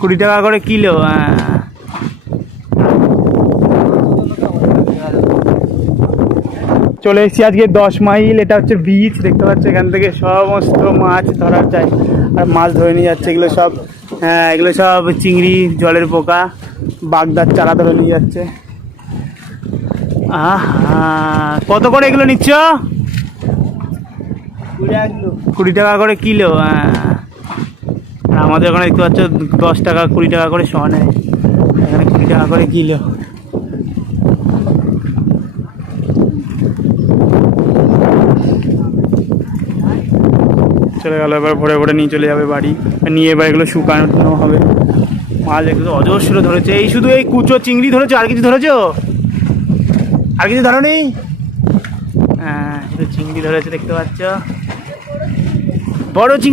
20 টাকা করে কিলো। চলে এসেছি আজকে 10 মাইল। এটা হচ্ছে বিচ, দেখতে পাচ্ছ এখান থেকে সমস্ত মাছ ধরা যায় আর মাছ ধরে নিয়ে যাচ্ছে। এগুলো সব এগুলো সব চিংড়ি, জলের পোকা, বাগদার চারা ধরে নিয়ে যাচ্ছে। কত করে এগুলো নিচ্ছ? 20 টাকা করে কিলো। আমাদের ওখানে দেখতে পাচ্ছ 10 টাকা 20 টাকা করে শ নেয়, এখানে 20 টাকা করে কিলো। চলে গেল, এবার ভরে ভরে নিয়ে চলে যাবে বাড়ি। নিয়ে এবার এগুলো শুকানো হবে। মাছ এগুলো অজস্র ধরেছে। এই শুধু এই কুচো চিংড়ি ধরেছো, আর কিছু ধরেছো? আর কিছু ধরো নি? শুধু চিংড়ি ধরেছে, দেখতে পাচ্ছ বড় চিংড়ি।